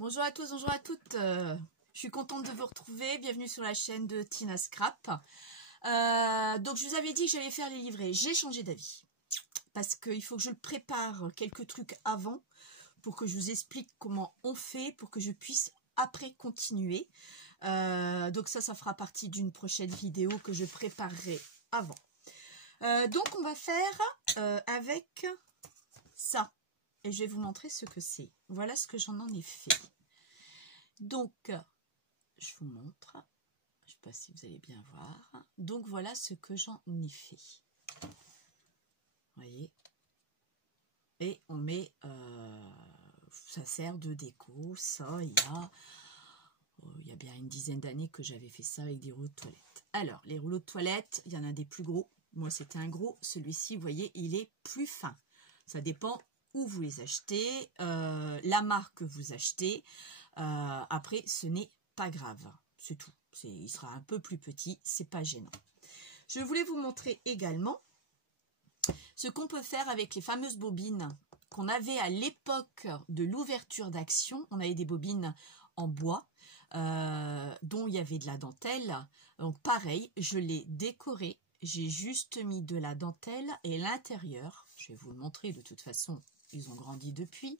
Bonjour à tous, bonjour à toutes. Je suis contente de vous retrouver. Bienvenue sur la chaîne de Tina Scrap. Donc je vous avais dit que j'allais faire les livrets. J'ai changé d'avis parce qu'il faut que je prépare quelques trucs avant pour que je vous explique comment on fait pour que je puisse après continuer. Donc ça fera partie d'une prochaine vidéo que je préparerai avant. Donc on va faire avec ça. Et je vais vous montrer ce que c'est. Voilà ce que j'en ai fait. Donc, je vous montre. Je ne sais pas si vous allez bien voir. Donc, voilà ce que j'en ai fait. Vous voyez. Et on met... ça sert de déco. Ça, il y a bien une dizaine d'années que j'avais fait ça avec des rouleaux de toilette. Alors, les rouleaux de toilette, il y en a des plus gros. Moi, c'était un gros. Celui-ci, vous voyez, il est plus fin. Ça dépend où vous les achetez, la marque que vous achetez. Après, ce n'est pas grave, c'est tout. Il sera un peu plus petit, c'est pas gênant. Je voulais vous montrer également ce qu'on peut faire avec les fameuses bobines qu'on avait à l'époque de l'ouverture d'Action. On avait des bobines en bois, dont il y avait de la dentelle. Donc pareil, je l'ai décoré. J'ai juste mis de la dentelle et l'intérieur, je vais vous le montrer de toute façon, ils ont grandi depuis.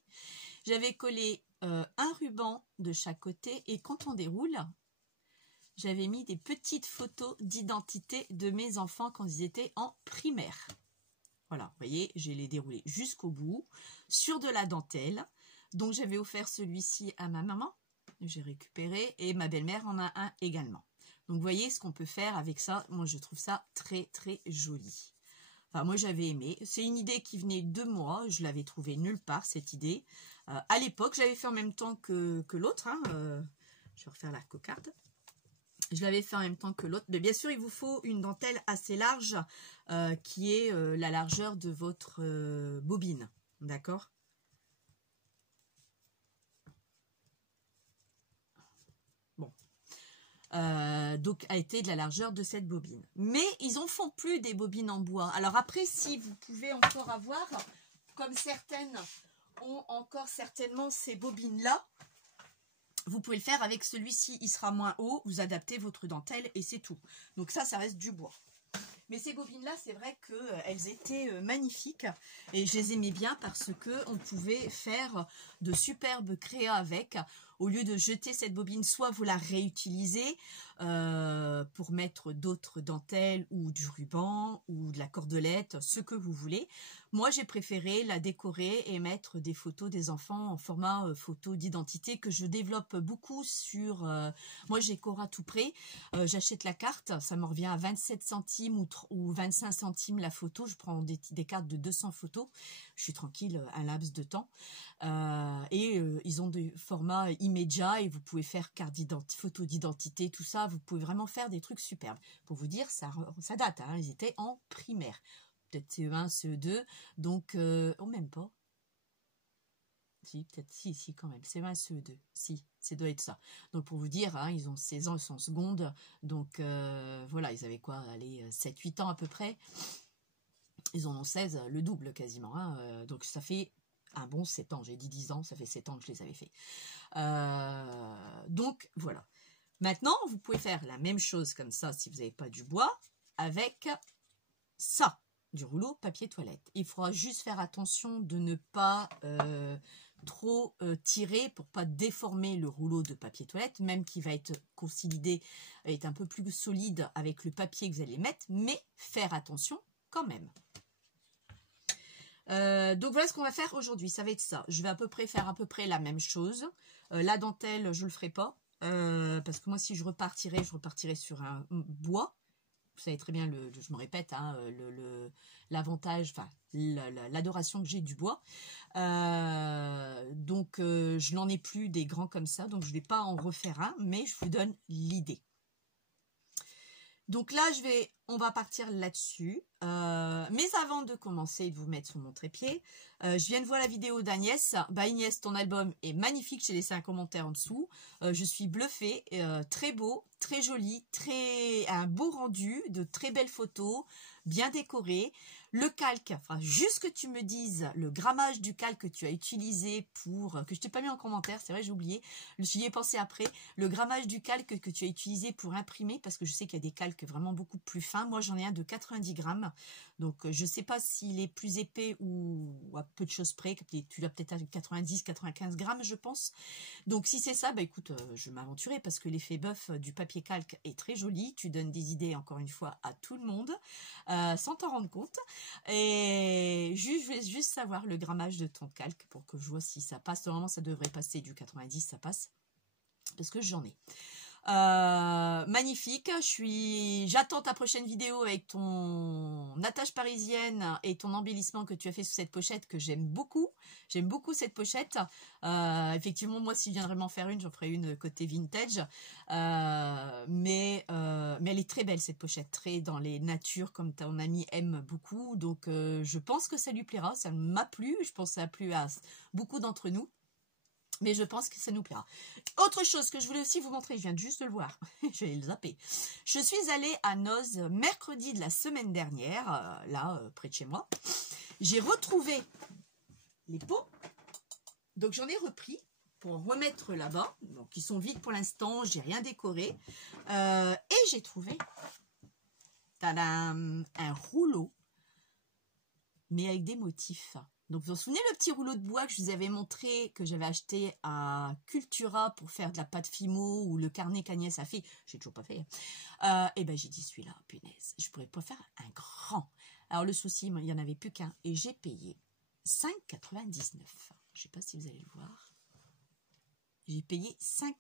J'avais collé un ruban de chaque côté et quand on déroule, j'avais mis des petites photos d'identité de mes enfants quand ils étaient en primaire. Voilà, vous voyez, je les déroulé jusqu'au bout sur de la dentelle. Donc j'avais offert celui-ci à ma maman, j'ai récupéré et ma belle-mère en a un également. Donc vous voyez ce qu'on peut faire avec ça. Moi je trouve ça très très joli. Enfin, moi j'avais aimé, c'est une idée qui venait de moi, je l'avais trouvée nulle part cette idée. À l'époque, je l'avais fait en même temps que l'autre, hein. Je vais refaire la cocarde. Je l'avais fait en même temps que l'autre, mais bien sûr il vous faut une dentelle assez large qui est la largeur de votre bobine, d'accord ? Bon. Donc a été de la largeur de cette bobine. Mais ils en font plus des bobines en bois. Alors après, si vous pouvez encore avoir, comme certaines ont encore certainement ces bobines-là, vous pouvez le faire avec celui-ci. Il sera moins haut, vous adaptez votre dentelle et c'est tout. Donc ça reste du bois. Mais ces bobines-là, c'est vrai qu'elles étaient magnifiques et je les aimais bien parce qu'on pouvait faire de superbes créas avec. Au lieu de jeter cette bobine, soit vous la réutilisez pour mettre d'autres dentelles ou du ruban ou de la cordelette, ce que vous voulez. Moi, j'ai préféré la décorer et mettre des photos des enfants en format photo d'identité que je développe beaucoup sur... moi, j'ai Cora tout près. J'achète la carte, ça me revient à 27 centimes ou 25 centimes la photo. Je prends des cartes de 200 photos. Je suis tranquille un laps de temps. Ils ont des formats immédiats et vous pouvez faire photo d'identité, tout ça. Vous pouvez vraiment faire des trucs superbes. Pour vous dire, ça date, hein, ils étaient en primaire. Peut-être CE1, CE2, donc, oh même pas. Si, peut-être, si, quand même, CE1, CE2, si, ça doit être ça. Donc, pour vous dire, hein, ils ont 16 ans, ils sont en seconde, donc, voilà, ils avaient quoi, allez, 7-8 ans à peu près. Ils en ont 16, le double quasiment, hein, donc ça fait un bon 7 ans, j'ai dit 10 ans, ça fait 7 ans que je les avais fait. Donc, voilà. Maintenant, vous pouvez faire la même chose comme ça, si vous n'avez pas du bois, avec ça, du rouleau papier toilette. Il faudra juste faire attention de ne pas trop tirer pour pas déformer le rouleau de papier toilette, même qui va être consolidé, est un peu plus solide avec le papier que vous allez mettre, mais faire attention quand même. Donc voilà ce qu'on va faire aujourd'hui, ça va être ça. Je vais faire à peu près la même chose. La dentelle, je le ferai pas, parce que moi si je repartirai sur un bois. Vous savez très bien, je me répète, hein, l'avantage, enfin l'adoration que j'ai du bois. Donc je n'en ai plus des grands comme ça, donc je ne vais pas en refaire un, mais je vous donne l'idée. Donc là, on va partir là-dessus. Mais avant de commencer et de vous mettre sur mon trépied, je viens de voir la vidéo d'Agnès. Bah Agnès, ton album est magnifique. J'ai laissé un commentaire en dessous. Je suis bluffée. Très beau, très joli, un beau rendu, de très belles photos, bien décoré. le calque, enfin juste que tu me dises le grammage du calque que tu as utilisé pour, que je t'ai pas mis en commentaire, c'est vrai j'ai oublié, j'y ai pensé après, le grammage du calque que tu as utilisé pour imprimer, parce que je sais qu'il y a des calques vraiment beaucoup plus fins, moi j'en ai un de 90 grammes, donc je sais pas s'il est plus épais ou à peu de choses près, tu l'as peut-être à 90-95 grammes je pense, donc si c'est ça, bah écoute, je vais m'aventurer parce que l'effet bœuf du papier calque est très joli, tu donnes des idées encore une fois à tout le monde, sans t'en rendre compte. Et je vais juste savoir le grammage de ton calque pour que je vois si ça passe. Normalement, ça devrait passer du 90, ça passe. Parce que j'en ai. Magnifique, j'attends ta prochaine vidéo avec ton attache parisienne et ton embellissement que tu as fait sous cette pochette que j'aime beaucoup cette pochette, effectivement moi si je viendrais m'en faire une j'en ferai une côté vintage, mais elle est très belle cette pochette, très dans les natures comme ton ami aime beaucoup, donc je pense que ça lui plaira, ça m'a plu, je pense que ça a plu à beaucoup d'entre nous. Mais je pense que ça nous plaira. Autre chose que je voulais aussi vous montrer, je viens juste de le voir, je vais le zapper. Je suis allée à Noz mercredi de la semaine dernière, là, près de chez moi. J'ai retrouvé les pots, donc j'en ai repris pour en remettre là-bas. Donc ils sont vides pour l'instant, j'ai rien décoré. Et j'ai trouvé, tadam, un rouleau, mais avec des motifs. Donc vous vous souvenez le petit rouleau de bois que je vous avais montré, que j'avais acheté à Cultura pour faire de la pâte Fimo ou le carnet qu'Agnès a fait, j'ai toujours pas fait. Et ben j'ai dit celui-là, punaise, je pourrais pas faire un grand. Alors le souci, il y en avait plus qu'un et j'ai payé 5,99. Je sais pas si vous allez le voir. J'ai payé 5,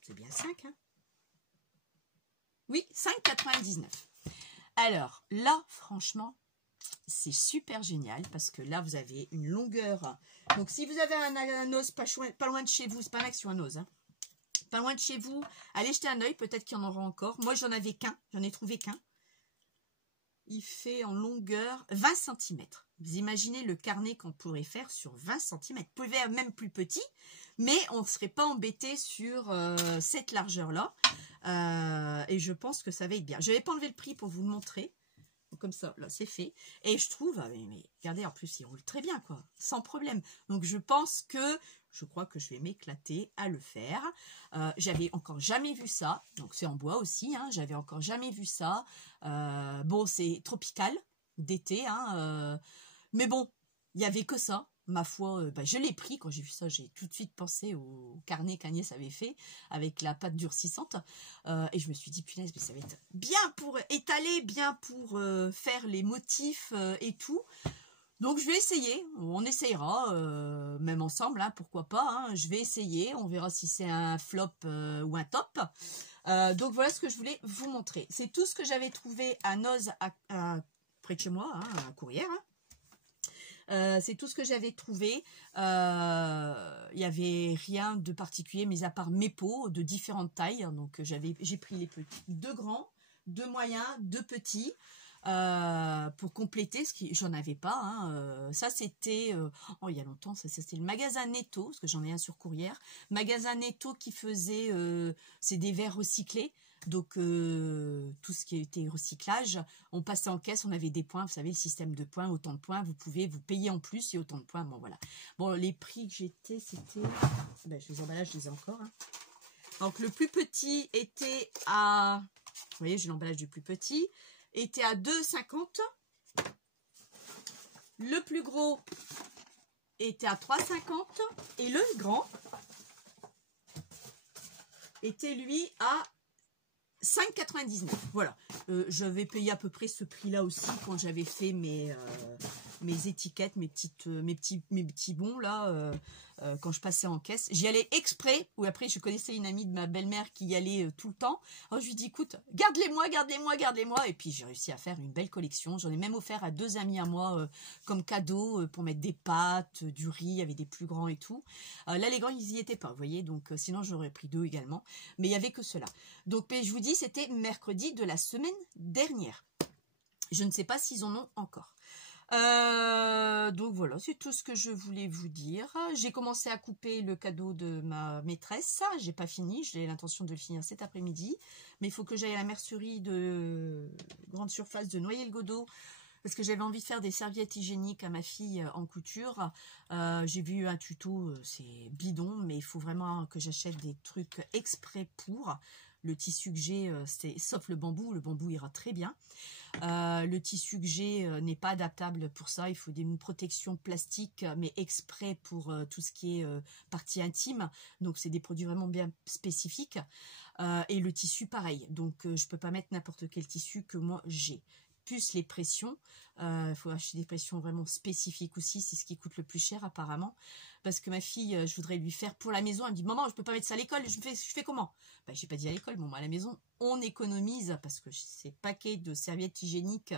c'est bien 5 hein. Oui, 5,99. Alors là, franchement, c'est super génial parce que là vous avez une longueur, donc si vous avez un os pas loin de chez vous, c'est pas un action un os hein, pas loin de chez vous, allez jeter un oeil, peut-être qu'il y en aura encore. Moi j'en avais qu'un, j'en ai trouvé qu'un. Il fait en longueur 20 cm. Vous imaginez le carnet qu'on pourrait faire sur 20 cm. Vous pouvez faire même plus petit, mais on ne serait pas embêté sur cette largeur là, et je pense que ça va être bien. Je n'avais pas enlevé le prix pour vous le montrer. Comme ça, là, c'est fait. Et je trouve, mais regardez, en plus, il roule très bien, quoi, sans problème. Donc, je crois que je vais m'éclater à le faire. J'avais encore jamais vu ça. Donc, c'est en bois aussi, hein. J'avais encore jamais vu ça. Bon, c'est tropical, d'été, hein. Mais bon, il n'y avait que ça. Ma foi, je l'ai pris. Quand j'ai vu ça, j'ai tout de suite pensé au carnet qu'Agnès avait fait avec la pâte durcissante. Et je me suis dit, punaise, mais ça va être bien pour étaler, bien pour faire les motifs et tout. Donc, je vais essayer. On essayera, même ensemble, hein, pourquoi pas. Hein. Je vais essayer. On verra si c'est un flop ou un top. Donc, voilà ce que je voulais vous montrer. C'est tout ce que j'avais trouvé à Noz, près de chez moi, hein, à Courrières. Hein. C'est tout ce que j'avais trouvé. Il n'y avait rien de particulier, mis à part mes pots de différentes tailles. Donc j'ai pris les petits, 2 grands, 2 moyens, 2 petits, pour compléter ce qui j'en avais pas. Hein. Ça c'était il y a longtemps. Ça c'était le magasin Netto, parce que j'en ai un sur Courrières. Magasin Netto qui faisait c'est des verres recyclés. Donc tout ce qui était recyclage, on passait en caisse, on avait des points, vous savez le système de points, autant de points, vous pouvez vous payer en plus et autant de points, bon voilà. Bon les prix que j'étais, c'était, les emballages je les ai encore. Hein. Donc le plus petit était à, vous voyez j'ai l'emballage du plus petit, était à 2,50. Le plus gros était à 3,50 et le grand était lui à 5,99. Voilà. J'avais payé à peu près ce prix-là aussi quand j'avais fait mes étiquettes, mes petits bons là, quand je passais en caisse. J'y allais exprès, ou après je connaissais une amie de ma belle-mère qui y allait tout le temps. Alors je lui dis écoute, garde-les-moi. Et puis j'ai réussi à faire une belle collection. J'en ai même offert à 2 amis à moi comme cadeau pour mettre des pâtes, du riz, il y avait des plus grands et tout. Là les grands ils y étaient pas, vous voyez, donc sinon j'aurais pris 2 également. Mais il y avait que cela. Donc je vous dis c'était mercredi de la semaine dernière. Je ne sais pas s'ils en ont encore. Donc voilà, c'est tout ce que je voulais vous dire. J'ai commencé à couper le cadeau de ma maîtresse. J'ai pas fini, j'ai l'intention de le finir cet après-midi. Mais il faut que j'aille à la mercerie de grande surface de Noyers-le-Godeau. parce que j'avais envie de faire des serviettes hygiéniques à ma fille en couture. J'ai vu un tuto, c'est bidon, mais il faut vraiment que j'achète des trucs exprès pour. Le tissu que j'ai, sauf le bambou ira très bien. Le tissu que j'ai n'est pas adaptable pour ça. Il faut une protection plastique, mais exprès pour tout ce qui est partie intime. Donc, c'est des produits vraiment bien spécifiques. Et le tissu, pareil. Donc, je peux pas mettre n'importe quel tissu que moi, j'ai. Plus les pressions. Il faut acheter des pressions vraiment spécifiques aussi. C'est ce qui coûte le plus cher, apparemment. Parce que ma fille, je voudrais lui faire pour la maison. Elle me dit, maman, je peux pas mettre ça à l'école. Je fais comment? Ben, j'ai pas dit à l'école. Bon, à la maison, on économise parce que ces paquets de serviettes hygiéniques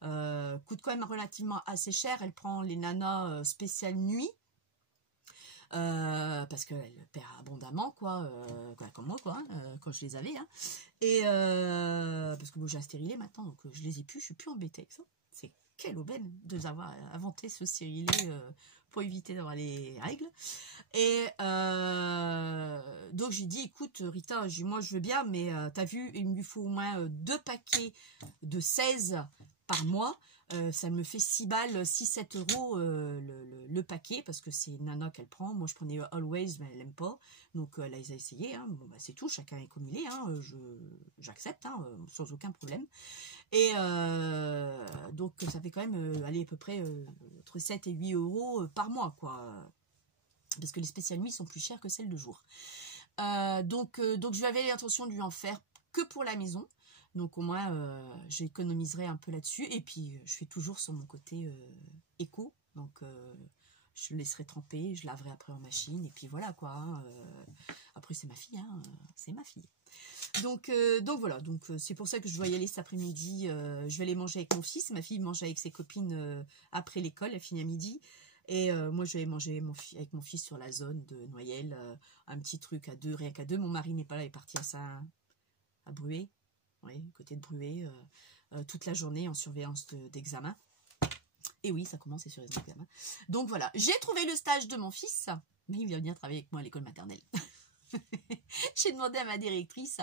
coûtent quand même relativement assez cher. Elle prend les nanas spéciales nuit. Parce qu'elle perd abondamment, quoi, comme moi, quoi, quand je les avais. Hein. Et parce que bon, j'ai un stérilet maintenant, donc je les ai plus, je suis plus embêtée avec ça. C'est quelle aubaine de avoir inventé ce stérilet pour éviter d'avoir les règles. Et donc j'ai dit, écoute Rita, moi je veux bien, mais t'as vu, il me faut au moins 2 paquets de 16 par mois. Ça me fait 6 balles, 6-7 euros le paquet, parce que c'est Nana qu'elle prend. Moi, je prenais Always, mais elle n'aime pas. Donc, elle a essayé. Hein. Bon, bah, c'est tout, chacun est comme il est. Hein. J'accepte, hein, sans aucun problème. Et donc, ça fait quand même, aller à peu près entre 7 et 8 euros par mois, quoi. Parce que les spéciales nuits sont plus chères que celles de jour. Donc, je avais l'intention de lui en faire que pour la maison. Donc au moins, j'économiserai un peu là-dessus. Et puis, je fais toujours sur mon côté éco. Donc, je le laisserai tremper, je laverai après en machine. Et puis voilà, quoi. Hein, après, c'est ma fille. Hein, c'est ma fille. Donc voilà. Donc, c'est pour ça que je dois y aller cet après-midi. Je vais aller manger avec mon fils. Ma fille mange avec ses copines après l'école. Elle finit à midi. Et moi, je vais manger avec mon fils sur la zone de Noyelles. Un petit truc à deux, rien qu'à deux. Mon mari n'est pas là, il est parti à Bruay. Oui, côté de Bruay, toute la journée en surveillance d'examen. Et oui, ça commence, c'est sur les examens. Donc voilà, j'ai trouvé le stage de mon fils, mais il vient venir travailler avec moi à l'école maternelle. J'ai demandé à ma directrice,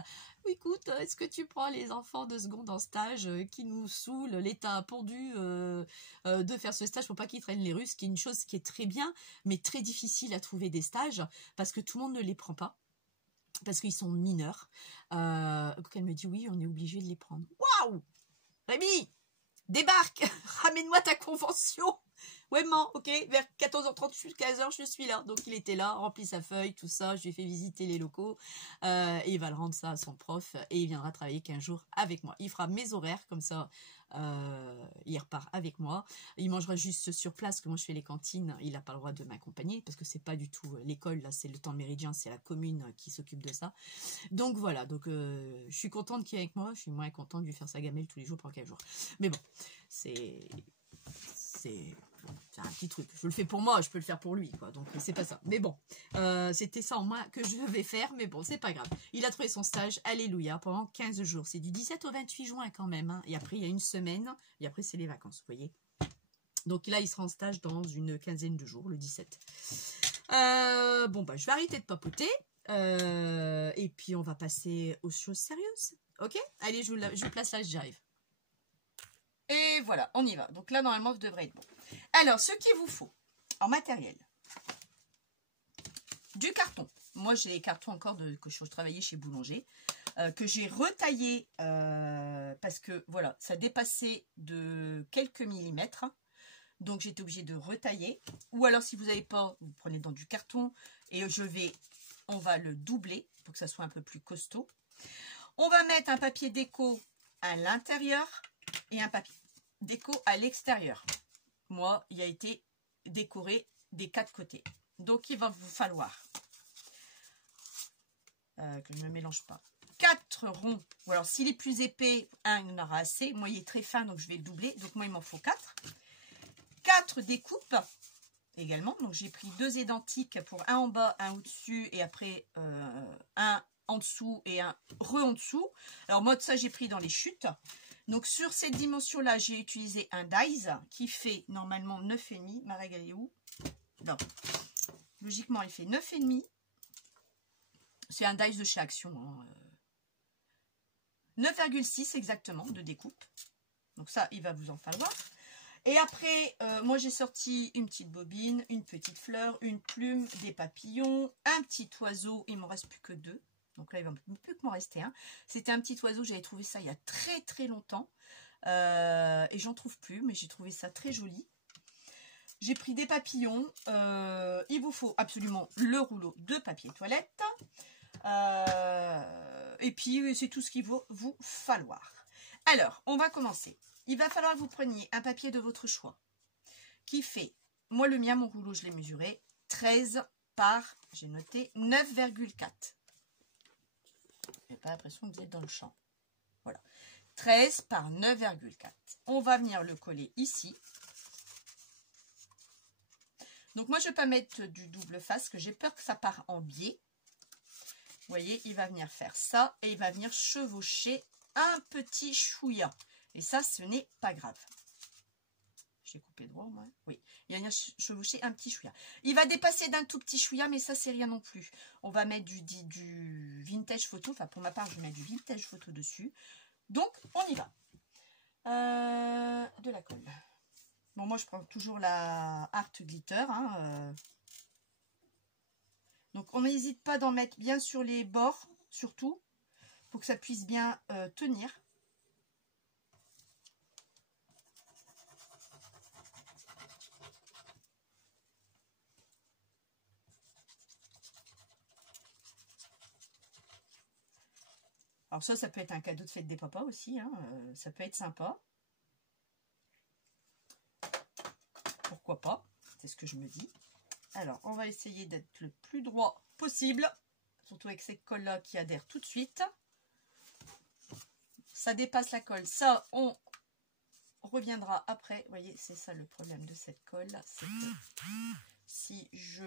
écoute, est-ce que tu prends les enfants de seconde en stage qui nous saoulent? L'État a pondu de faire ce stage pour pas qu'ils traînent les Russes, qui est une chose qui est très bien, mais très difficile à trouver des stages, parce que tout le monde ne les prend pas. Parce qu'ils sont mineurs. Donc elle me dit, oui, on est obligé de les prendre. Waouh! Rémi, débarque! Ramène-moi ta convention! Ouais, maman, ok, vers 14h30 jusqu'à 15h, je suis là. Donc il était là, remplit sa feuille, tout ça. Je lui ai fait visiter les locaux. Et il va le rendre ça à son prof. Et il viendra travailler 15 jours avec moi. Il fera mes horaires, comme ça, il repart avec moi. Il mangera juste sur place, que moi je fais les cantines. Il n'a pas le droit de m'accompagner, parce que c'est pas du tout l'école, là, c'est le temps méridien, c'est la commune qui s'occupe de ça. Donc voilà, donc je suis contente qu'il est avec moi. Je suis moins contente de lui faire sa gamelle tous les jours pendant 15 jours. Mais bon, c'est un petit truc. Je le fais pour moi, je peux le faire pour lui, quoi. Donc c'est pas ça. Mais bon, c'était ça en moi que je vais faire, mais bon, c'est pas grave. Il a trouvé son stage, alléluia, pendant 15 jours. C'est du 17 au 28 juin quand même. Hein. Et après, il y a une semaine, et après, c'est les vacances, vous voyez. Donc là, il sera en stage dans une quinzaine de jours, le 17. Bon, bah, je vais arrêter de papoter. Et puis, on va passer aux choses sérieuses. Ok? Allez, je vous place là, j'arrive. Et voilà, on y va. Donc là, normalement, vous devrez être bon. Alors, ce qu'il vous faut en matériel. Du carton. Moi, j'ai les cartons encore que je travaillais chez Boulanger. Que j'ai retaillé parce que, voilà, ça dépassait de quelques millimètres. Donc, j'étais obligée de retailler. Ou alors, si vous n'avez pas, vous prenez dans du carton. Et on va le doubler pour que ça soit un peu plus costaud. On va mettre un papier déco à l'intérieur et un papier déco à l'extérieur. Moi, il a été décoré des 4 côtés. Donc, il va vous falloir que je ne me mélange pas. 4 ronds. Ou alors, s'il est plus épais, il y en aura assez. Moi, il est très fin, donc je vais le doubler. Donc, moi, il m'en faut 4. 4 découpes également. Donc, j'ai pris 2 identiques pour un en bas, un au-dessus et après un en dessous et un en dessous. Alors, moi, de ça, j'ai pris dans les chutes. Donc, sur cette dimension-là, j'ai utilisé un dies qui fait normalement 9,5. Ma règle, elle est où? Non. Logiquement, il fait 9,5. C'est un dies de chez Action. Hein. 9,6 exactement de découpe. Donc, ça, il va vous en falloir. Et après, moi j'ai sorti une petite bobine, une petite fleur, une plume, des papillons, un petit oiseau. Il ne m'en reste plus que 2. Donc là, il ne va plus que m'en rester un. C'était un petit oiseau, j'avais trouvé ça il y a très très longtemps. Et j'en trouve plus, mais j'ai trouvé ça très joli. J'ai pris des papillons. Il vous faut absolument le rouleau de papier toilette. Et puis, c'est tout ce qu'il va vous falloir. Alors, on va commencer. Il va falloir que vous preniez un papier de votre choix qui fait, moi le mien, mon rouleau, je l'ai mesuré, 13 par, j'ai noté, 9,4. J'ai pas l'impression que vous êtes dans le champ. Voilà. 13 par 9,4. On va venir le coller ici. Donc moi, je ne vais pas mettre du double face, parce que j'ai peur que ça part en biais. Vous voyez, il va venir faire ça et il va venir chevaucher un petit chouïa. Et ça, ce n'est pas grave. J'ai coupé droit, moi. Oui, il va venir chevaucher un petit chouïa. Il va dépasser d'un tout petit chouïa, mais ça, c'est rien non plus. On va mettre du vintage photo. Enfin, pour ma part, je vais mettre du vintage photo dessus. Donc, on y va. De la colle. Bon, moi, je prends toujours la Art Glitter. Hein, Donc, on n'hésite pas d'en mettre bien sur les bords, surtout, pour que ça puisse bien tenir. Alors ça peut être un cadeau de fête des papas aussi, hein, ça peut être sympa. Pourquoi pas, c'est ce que je me dis. Alors, on va essayer d'être le plus droit possible, surtout avec cette colle-là qui adhère tout de suite. Ça dépasse la colle, ça, on reviendra après. Vous voyez, c'est ça le problème de cette colle, c'est que si je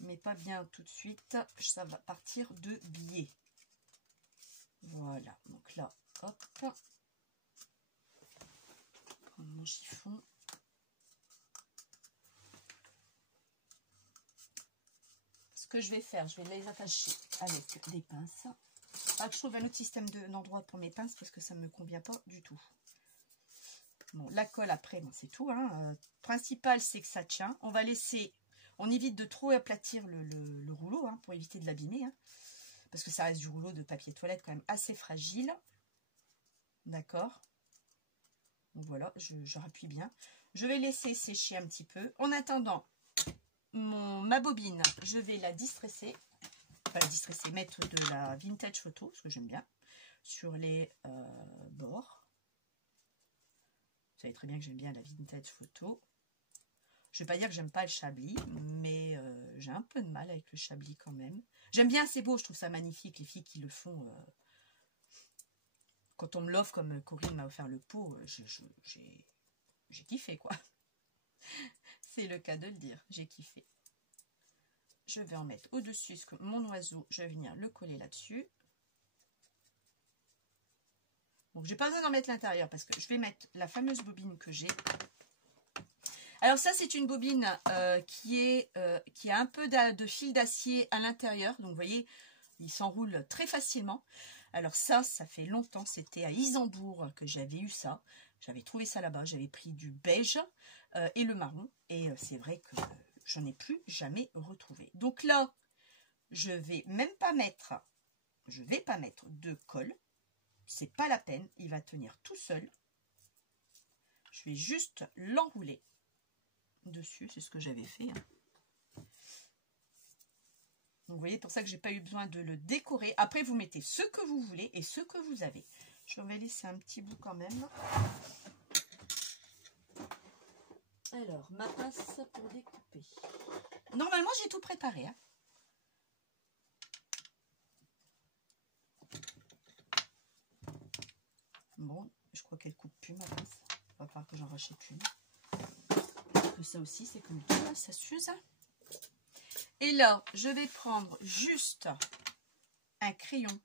mets pas bien tout de suite, ça va partir de biais. Voilà, donc là, hop, prendre mon chiffon. Ce que je vais faire, je vais les attacher avec des pinces. Pas que je trouve un autre système d'endroit pour mes pinces parce que ça ne me convient pas du tout. Bon, la colle après, bon, c'est tout. Hein. Principal, c'est que ça tient. On va laisser, on évite de trop aplatir le rouleau hein, pour éviter de l'abîmer. Hein, parce que ça reste du rouleau de papier toilette quand même assez fragile. D'accord. Donc voilà, je rappuie bien. Je vais laisser sécher un petit peu. En attendant, ma bobine, je vais la distresser. Enfin, la distresser, mettre de la vintage photo, parce que j'aime bien, sur les bords. Vous savez très bien que j'aime bien la vintage photo. Je ne vais pas dire que j'aime pas le chablis, mais j'ai un peu de mal avec le chablis quand même. J'aime bien, c'est beau, je trouve ça magnifique, les filles qui le font. Quand on me l'offre, comme Corinne m'a offert le pot, j'ai kiffé, quoi. C'est le cas de le dire, j'ai kiffé. Je vais en mettre au-dessus, parce que mon oiseau, je vais venir le coller là-dessus. Donc, j'ai pas besoin d'en mettre l'intérieur, parce que je vais mettre la fameuse bobine que j'ai. Alors ça, c'est une bobine qui a un peu de fil d'acier à l'intérieur. Donc, vous voyez, il s'enroule très facilement. Alors ça fait longtemps. C'était à Isambourg que j'avais eu ça. J'avais trouvé ça là-bas. J'avais pris du beige et le marron. Et c'est vrai que j'en ai plus jamais retrouvé. Donc là, je vais pas mettre de colle. C'est pas la peine. Il va tenir tout seul. Je vais juste l'enrouler dessus, c'est ce que j'avais fait. Hein. Donc, vous voyez, pour ça que j'ai pas eu besoin de le décorer. Après, vous mettez ce que vous voulez et ce que vous avez. Je vais laisser un petit bout quand même. Alors, ma pince pour découper. Normalement, j'ai tout préparé. Hein. Bon, je crois qu'elle coupe plus ma pince. Il va falloir que j'en rachète une. Ça aussi, c'est comme tout, ça s'use. Et là, je vais prendre juste un crayon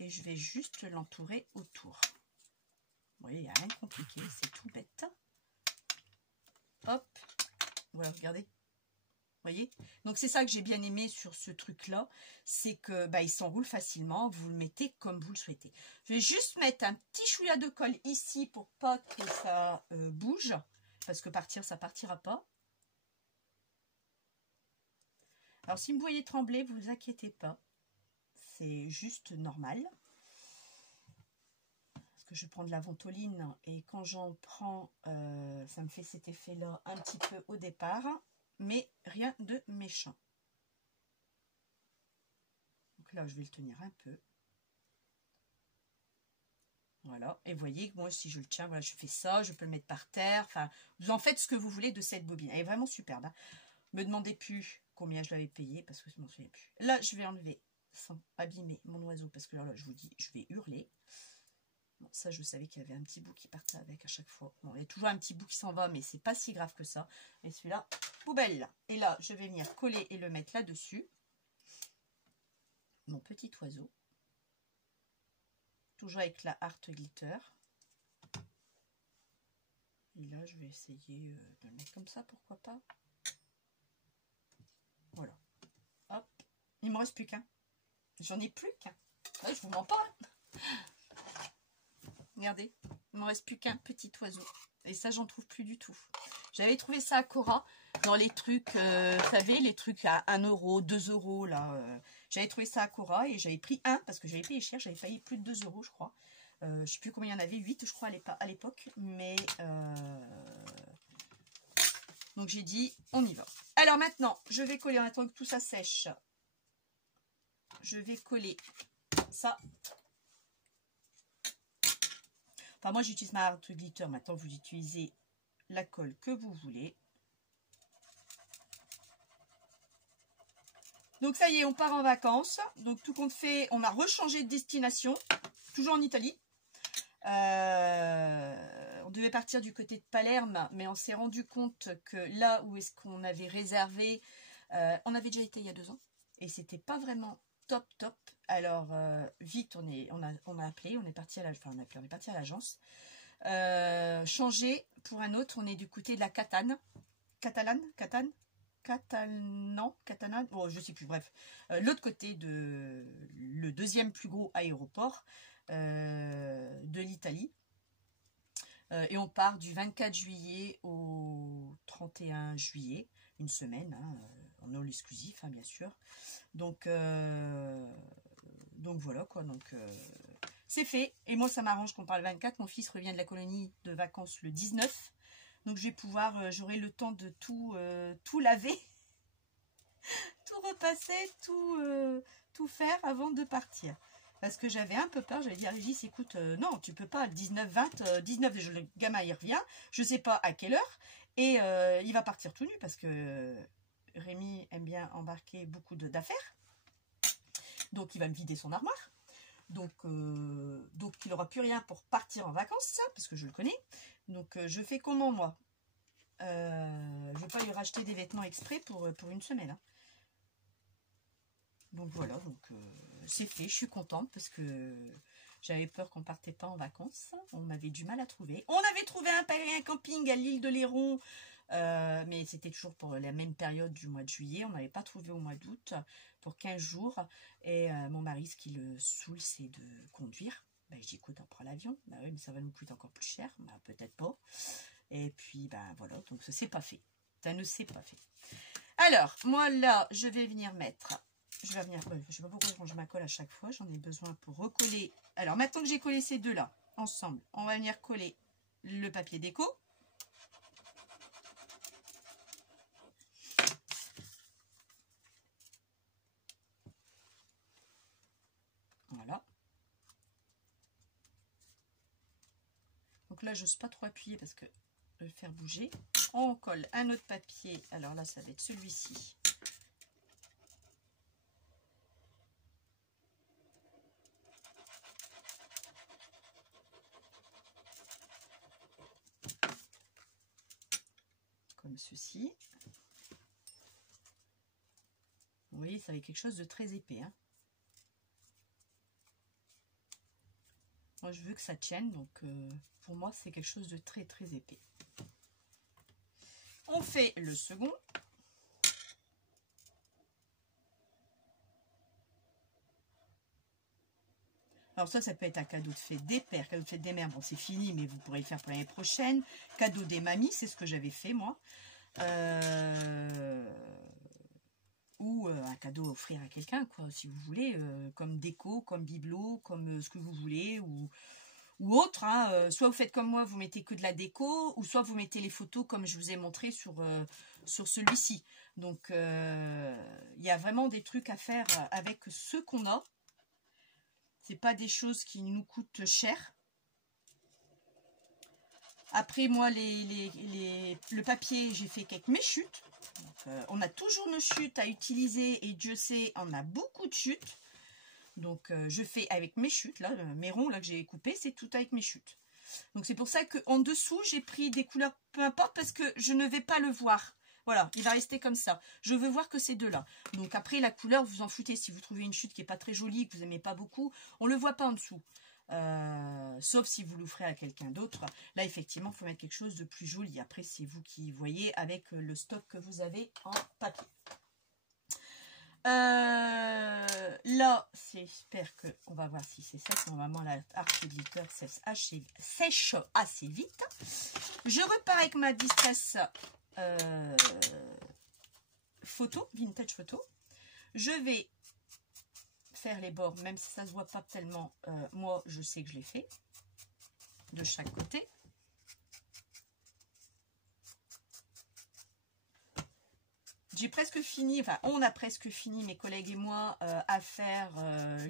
et je vais juste l'entourer autour. Vous voyez, il n'y a rien de compliqué, c'est tout bête. Hop, voilà, regardez. Vous voyez? Donc c'est ça que j'ai bien aimé sur ce truc-là, c'est que bah, il s'enroule facilement, vous le mettez comme vous le souhaitez. Je vais juste mettre un petit chouïa de colle ici pour pas que ça bouge, parce que partir, ça partira pas. Alors si vous me voyez trembler, vous vous inquiétez pas, c'est juste normal. Parce que je prends de la ventoline et quand j'en prends, ça me fait cet effet-là un petit peu au départ. Mais rien de méchant. Donc là, je vais le tenir un peu. Voilà. Et vous voyez que moi, si je le tiens, voilà, je fais ça. Je peux le mettre par terre. Enfin, vous en faites ce que vous voulez de cette bobine. Elle est vraiment superbe. Hein. Me demandez plus combien je l'avais payé parce que je ne m'en souviens plus. Là, je vais enlever sans abîmer mon oiseau parce que là, je vous dis, je vais hurler. Bon, ça, je savais qu'il y avait un petit bout qui partait avec à chaque fois. Bon, il y a toujours un petit bout qui s'en va, mais c'est pas si grave que ça. Et celui-là, poubelle. Et là, je vais venir coller et le mettre là-dessus. Mon petit oiseau. Toujours avec la Art Glitter. Et là, je vais essayer de le mettre comme ça, pourquoi pas. Voilà. Hop. Il ne me reste plus qu'un. J'en ai plus qu'un. Ouais, je vous mens pas. Regardez, il ne me reste plus qu'un petit oiseau. Et ça, j'en trouve plus du tout. J'avais trouvé ça à Cora, dans les trucs, vous savez, les trucs à 1 €, 2 €, là. J'avais trouvé ça à Cora et j'avais pris un, parce que j'avais payé cher, j'avais payé plus de 2 €, je crois. Je ne sais plus combien il y en avait, 8, je crois, à l'époque. Mais, donc j'ai dit, on y va. Alors maintenant, je vais coller, en attendant que tout ça sèche. Je vais coller ça. Enfin, moi, j'utilise ma Art Glitter. Maintenant, vous utilisez la colle que vous voulez. Donc, ça y est, on part en vacances. Donc, tout compte fait, on a rechangé de destination. Toujours en Italie. On devait partir du côté de Palerme, mais on s'est rendu compte que là où est-ce qu'on avait réservé, on avait déjà été il y a 2 ans. Et c'était pas vraiment top. Alors, vite, on a appelé, on est parti à l'agence. Changer pour un autre, on est du côté de la Catane, bon, je sais plus, bref. L'autre côté de le deuxième plus gros aéroport de l'Italie. Et on part du 24 juillet au 31 juillet, une semaine, hein, en all exclusif, hein, bien sûr. Donc voilà quoi, donc c'est fait. Et moi ça m'arrange qu'on parle 24, mon fils revient de la colonie de vacances le 19. Donc je vais pouvoir, j'aurai le temps de tout laver, tout repasser, tout faire avant de partir. Parce que j'avais un peu peur, j'avais dit à Régis, écoute, non, tu peux pas, 19, 20, 19, le gamin il revient, je sais pas à quelle heure, et il va partir tout nu, parce que Rémi aime bien embarquer beaucoup d'affaires, donc il va me vider son armoire, donc il n'aura plus rien pour partir en vacances, parce que je le connais, donc je fais comment moi, je ne vais pas lui racheter des vêtements exprès pour une semaine, hein. Donc voilà, donc c'est fait, je suis contente parce que j'avais peur qu'on partait pas en vacances. On avait du mal à trouver. On avait trouvé un camping à l'île de Léron, mais c'était toujours pour la même période du mois de juillet. On n'avait pas trouvé au mois d'août pour 15 jours. Et mon mari, ce qui le saoule, c'est de conduire. Ben, je dis, écoute, on prend l'avion. Ben oui, mais ça va nous coûter encore plus cher. Ben, peut-être pas. Et puis, ben voilà, donc ça c'est pas fait. Ça ne s'est pas fait. Alors, moi là, je vais venir mettre... Je vais venir, je sais pas pourquoi je range ma colle à chaque fois, j'en ai besoin pour recoller. Alors maintenant que j'ai collé ces deux là ensemble, on va venir coller le papier déco. Voilà. Donc là, j'ose pas trop appuyer parce que je vais le faire bouger. On colle un autre papier, alors là ça va être celui-ci. Comme ceci. Vous voyez, ça va être quelque chose de très épais, hein. Moi, je veux que ça tienne, donc pour moi, c'est quelque chose de très, très épais. On fait le second. Alors ça peut être un cadeau de fête des pères, cadeau de fête des mères. Bon, c'est fini, mais vous pourrez le faire pour l'année prochaine. Cadeau des mamies, c'est ce que j'avais fait, moi. Ou un cadeau à offrir à quelqu'un, quoi, si vous voulez. Comme déco, comme bibelot, comme ce que vous voulez. Ou autre, hein. Soit vous faites comme moi, vous mettez que de la déco, ou soit vous mettez les photos comme je vous ai montré sur celui-ci. Donc, il y a vraiment des trucs à faire avec ce qu'on a. C'est pas des choses qui nous coûtent cher. Après, moi, le papier, j'ai fait qu'avec mes chutes. Donc, on a toujours nos chutes à utiliser et Dieu sait, on a beaucoup de chutes. Donc, je fais avec mes chutes, là, mes ronds là, que j'ai coupés, c'est tout avec mes chutes. Donc, c'est pour ça qu'en dessous, j'ai pris des couleurs, peu importe, parce que je ne vais pas le voir. Voilà, il va rester comme ça. Je veux voir que ces deux-là. Donc, après, la couleur, vous en foutez. Si vous trouvez une chute qui n'est pas très jolie, que vous n'aimez pas beaucoup, on ne le voit pas en dessous. Sauf si vous l'offrez à quelqu'un d'autre. Là, effectivement, il faut mettre quelque chose de plus joli. Après, c'est vous qui voyez avec le stock que vous avez en papier. Là, j'espère que on va voir si c'est ça. Normalement, la Art Glitter sèche assez vite. Je repars avec ma Distress photo, vintage photo. Je vais faire les bords, même si ça se voit pas tellement. Moi, je sais que je l'ai fait de chaque côté. J'ai presque fini, enfin on a presque fini, mes collègues et moi, à faire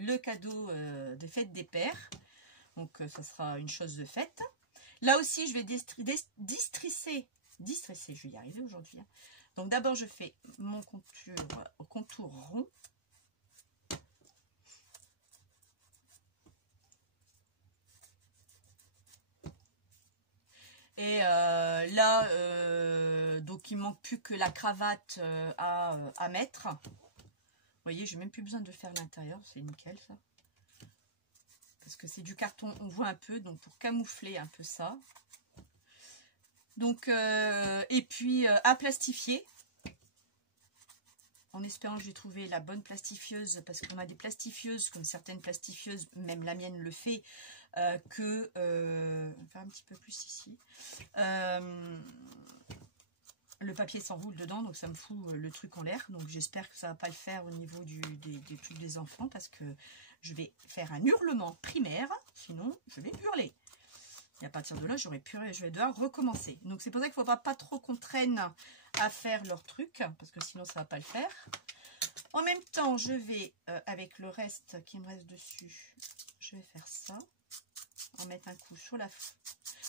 le cadeau de fête des pères. Donc ça sera une chose de fête. Là aussi je vais distresser, je vais y arriver aujourd'hui. Hein. Donc d'abord je fais mon contour rond. Et là, donc il ne manque plus que la cravate à mettre. Vous voyez, j'ai même plus besoin de faire l'intérieur, c'est nickel ça. Parce que c'est du carton, on voit un peu, donc pour camoufler un peu ça. Donc, et puis à plastifier. En espérant que j'ai trouvé la bonne plastifieuse, parce qu'on a des plastifieuses, comme certaines plastifieuses, même la mienne le fait, on va faire un petit peu plus ici. Le papier s'enroule dedans, donc ça me fout le truc en l'air. Donc j'espère que ça va pas le faire au niveau des trucs des enfants, parce que je vais faire un hurlement primaire, sinon je vais hurler. Et à partir de là, je vais devoir recommencer. Donc c'est pour ça qu'il ne faudra pas trop qu'on traîne à faire leur truc, parce que sinon ça ne va pas le faire. En même temps, je vais, avec le reste qui me reste dessus, je vais faire ça. En mettre un coup sur la...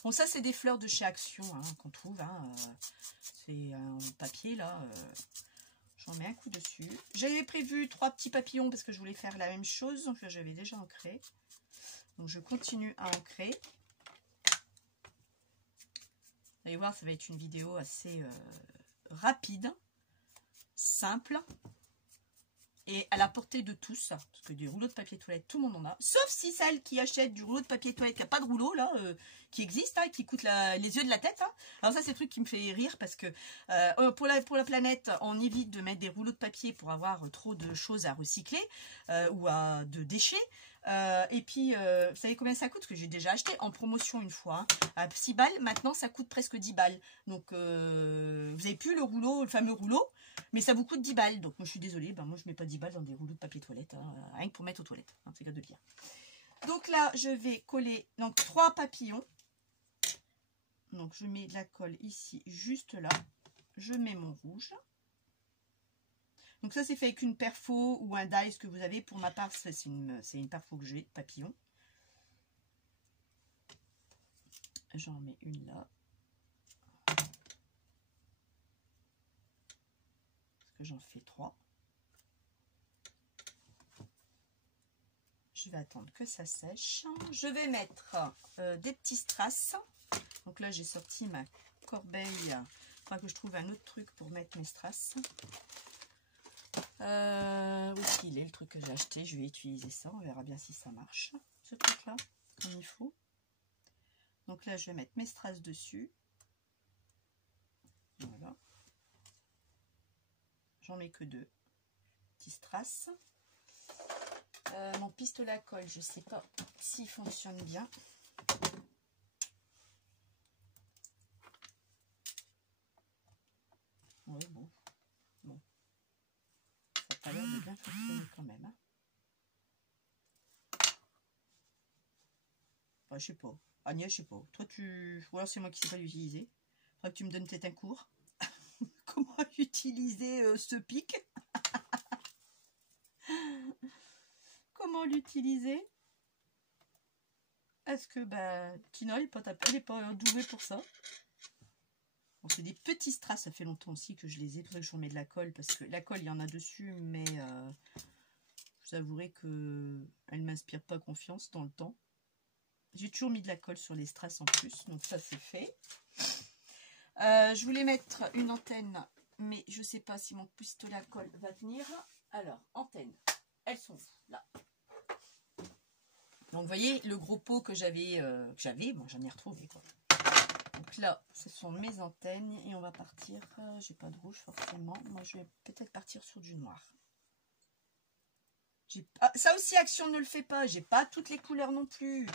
Bon, ça c'est des fleurs de chez Action hein, qu'on trouve. Hein, c'est un papier là. J'en mets un coup dessus. J'avais prévu 3 petits papillons parce que je voulais faire la même chose. Donc là, j'avais déjà ancré. Donc je continue à ancrer. Vous allez voir, ça va être une vidéo assez rapide, simple et à la portée de tous. Parce que des rouleaux de papier toilette, tout le monde en a. Sauf si celle qui achète du rouleau de papier toilette qui n'a pas de rouleau, là, qui existe, hein, qui coûte les yeux de la tête. Hein. Alors ça, c'est le truc qui me fait rire parce que pour la planète, on évite de mettre des rouleaux de papier pour avoir trop de choses à recycler ou de déchets. Et puis, vous savez combien ça coûte? Que j'ai déjà acheté en promotion une fois, hein, à 6 balles. Maintenant, ça coûte presque 10 balles. Donc, vous n'avez plus le rouleau, le fameux rouleau, mais ça vous coûte 10 balles. Donc, moi, je suis désolée. Ben, moi, je ne mets pas 10 balles dans des rouleaux de papier toilette, hein, rien que pour mettre aux toilettes. Hein, c'est cas de le dire. Donc là, je vais coller 3 papillons. Donc, je mets de la colle ici, juste là. Je mets mon rouge. Donc ça c'est fait avec une perfo ou un die, ce que vous avez. Pour ma part c'est une perfo que j'ai, papillon. J'en mets une là. Parce que j'en fais 3. Je vais attendre que ça sèche. Je vais mettre des petits strass. Donc là j'ai sorti ma corbeille. Il faudra que je trouve un autre truc pour mettre mes strass. Où est-ce qu'il est le truc que j'ai acheté? Je vais utiliser ça, on verra bien si ça marche, ce truc là, comme il faut. Donc là je vais mettre mes strass dessus. Voilà. J'en mets que 2 petits strass. Mon pistolet à colle, je ne sais pas s'il fonctionne bien. Oui, bon. Ça n'a pas l'air de bien fonctionner quand même. Hein. Enfin, je sais pas. Agnès, je sais pas. Toi, ou alors c'est moi qui ne sais pas l'utiliser. Faudra que tu me donnes peut-être un cours. Comment utiliser ce pic? Comment l'utiliser? Est-ce que Tina, elle n'est pas douée pour ça? Bon, c'est des petits strass, ça fait longtemps aussi que je les ai. Pour ça que je remets de la colle, parce que la colle, il y en a dessus, mais je vous avouerai que elle ne m'inspire pas confiance dans le temps. J'ai toujours mis de la colle sur les strass en plus, donc ça c'est fait. Je voulais mettre une antenne, mais je ne sais pas si mon pistolet à colle va tenir. Alors, antenne, elles sont où? Là. Donc, vous voyez, le gros pot que j'avais, bon, j'en ai retrouvé, quoi. Donc là, ce sont mes antennes, et on va partir, j'ai pas de rouge forcément, moi je vais peut-être partir sur du noir. Ça aussi, Action ne le fait pas, j'ai pas toutes les couleurs non plus,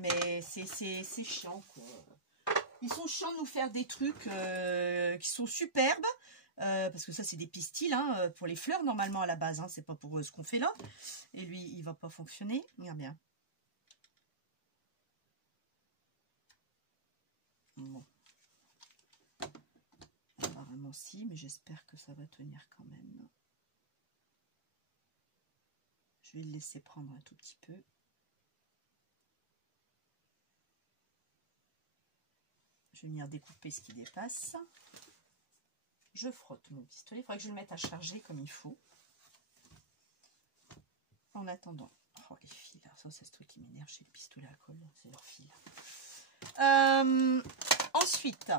mais c'est chiant, quoi. Ils sont chiants de nous faire des trucs qui sont superbes, parce que ça c'est des pistils hein, pour les fleurs normalement à la base, hein, c'est pas pour ce qu'on fait là. Et lui il va pas fonctionner, regarde bien. Bon. Apparemment si, mais j'espère que ça va tenir quand même. Je vais le laisser prendre un tout petit peu. Je vais venir découper ce qui dépasse. Je frotte mon pistolet. Il faudrait que je le mette à charger comme il faut. En attendant. Oh les fils, là. Ça c'est ce truc qui m'énerve chez le pistolet à colle. C'est leur fil. Ensuite,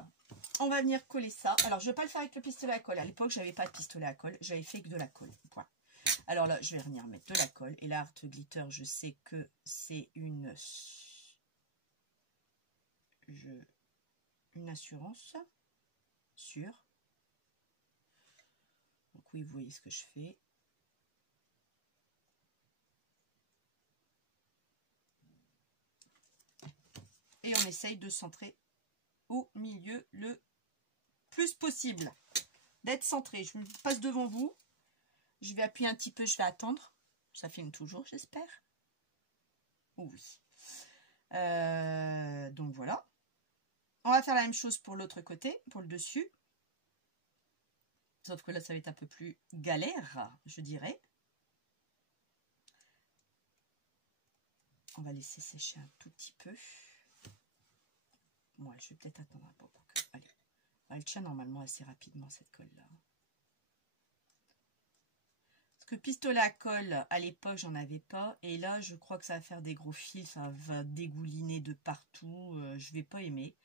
on va venir coller ça. Alors, je ne vais pas le faire avec le pistolet à colle. À l'époque, je n'avais pas de pistolet à colle. J'avais fait que de la colle. Point. Alors là, je vais venir mettre de la colle. Et la Art Glitter, je sais que c'est une assurance sûre. Donc oui, vous voyez ce que je fais. Et on essaye de centrer au milieu le plus possible. D'être centré. Je me passe devant vous. Je vais appuyer un petit peu, je vais attendre. Ça filme toujours, j'espère. Oui. Donc voilà. On va faire la même chose pour l'autre côté, pour le dessus. Sauf que là, ça va être un peu plus galère, je dirais. On va laisser sécher un tout petit peu. Moi, je vais peut-être attendre un peu pour que... Allez. Elle tient normalement assez rapidement, cette colle-là. Parce que pistolet à colle, à l'époque, j'en avais pas. Et là, je crois que ça va faire des gros fils. Ça va dégouliner de partout. Je vais pas aimer.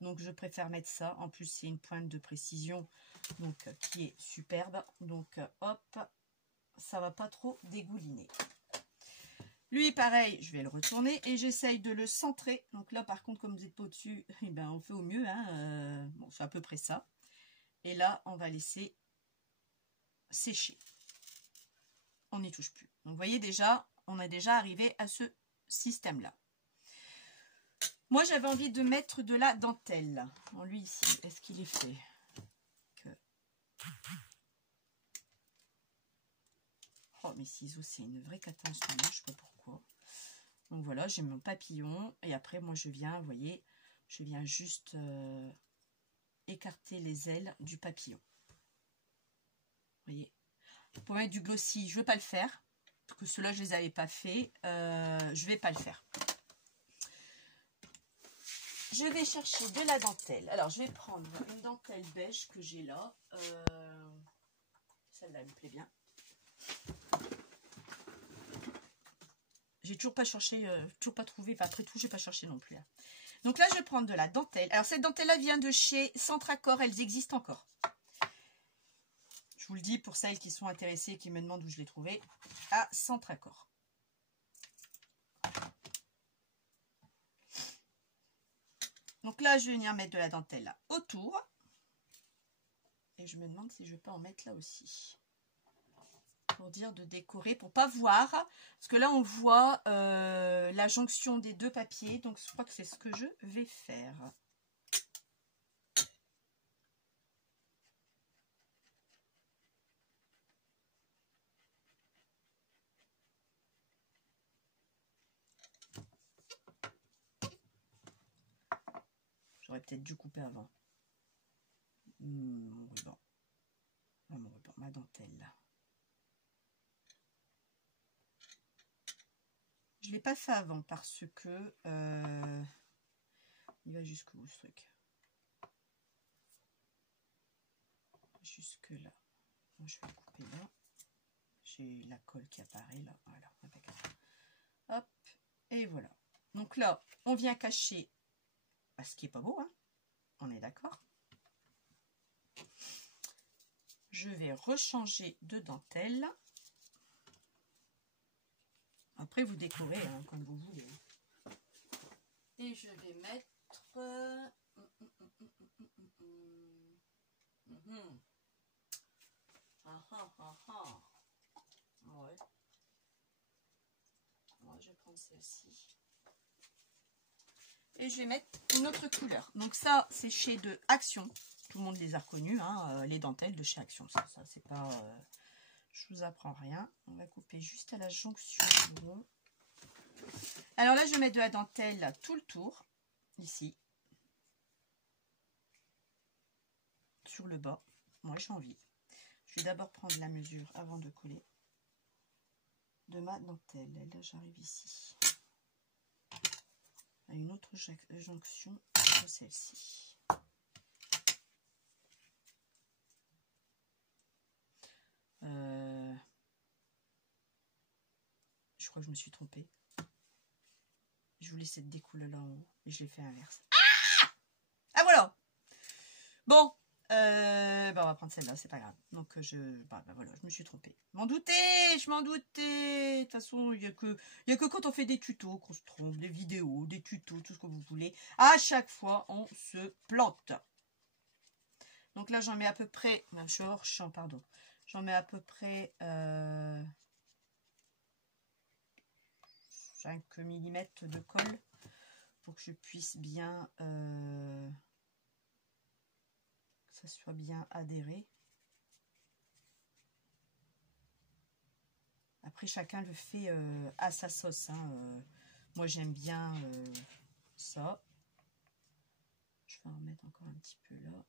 Donc, je préfère mettre ça. En plus, c'est une pointe de précision donc qui est superbe. Donc, hop, ça va pas trop dégouliner. Lui, pareil, je vais le retourner et j'essaye de le centrer. Donc là, par contre, comme vous n'êtes pas au-dessus, eh ben, on fait au mieux. Hein, bon, c'est à peu près ça. Et là, on va laisser sécher. On n'y touche plus. Donc, vous voyez déjà, on est déjà arrivé à ce système-là. Moi, j'avais envie de mettre de la dentelle. Bon, lui, ici, est-ce qu'il est fait Oh, mes ciseaux, c'est une vraie cata en ce moment, je ne sais pas pourquoi. Donc voilà, j'ai mon papillon. Et après, moi, je viens, vous voyez, je viens juste écarter les ailes du papillon. Vous voyez. Vous pouvez mettre du glossy, je ne vais pas le faire. Parce que ceux-là, je ne les avais pas fait. Je ne vais pas le faire. Je vais chercher de la dentelle. Alors, je vais prendre une dentelle beige que j'ai là. Celle-là, elle me plaît bien. J'ai toujours pas cherché, toujours pas trouvé. Enfin, après tout, j'ai pas cherché non plus. Hein. Donc là, je vais prendre de la dentelle. Alors, cette dentelle-là vient de chez Centracor. Elles existent encore. Je vous le dis pour celles qui sont intéressées et qui me demandent où je l'ai trouvé. À Centracor. Donc là, je vais venir mettre de la dentelle là autour. Et je me demande si je ne vais pas en mettre là aussi. pour dire de décorer, pour pas voir. Parce que là, on voit la jonction des deux papiers. Donc, je crois que c'est ce que je vais faire. J'aurais peut-être dû couper avant. Mon ruban. Ah, mon ruban, ma dentelle. Je ne l'ai pas fait avant parce que il va jusqu'où ce truc? Jusque là. Moi, je vais couper là. J'ai la colle qui apparaît là. Voilà, impeccable. Hop, et voilà. Donc là, on vient cacher ce qui est pas beau, hein. On est d'accord. Je vais rechanger de dentelle. Après, vous décorez hein, comme vous voulez. Et je vais mettre... Ouais. Moi, je vais prendre celle-ci. Et je vais mettre une autre couleur. Donc ça, c'est chez de Action. Tout le monde les a reconnus, hein, les dentelles de chez Action. Ça c'est pas... je vous apprends rien. On va couper juste à la jonction. Alors là, je vais mettre de la dentelle tout le tour. Ici. Sur le bas. Moi, j'ai envie. Je vais d'abord prendre la mesure avant de coller. De ma dentelle. Là, j'arrive ici. À une autre jonction de celle-ci. Je crois que je me suis trompée. Je voulais cette découle là en haut et je l'ai fait inverse. Ah voilà. Bon, on va prendre celle-là, c'est pas grave. Donc voilà, je me suis trompée. Je m'en doutais. De toute façon, il y a que quand on fait des tutos qu'on se trompe, des vidéos, des tutos, tout ce que vous voulez. À chaque fois, on se plante. Donc là, j'en mets à peu près, pardon. J'en mets à peu près 5 mm de colle pour que je puisse bien que ça soit bien adhéré. Après, chacun le fait à sa sauce. Hein. Moi, j'aime bien ça. Je vais en remettre encore un petit peu là.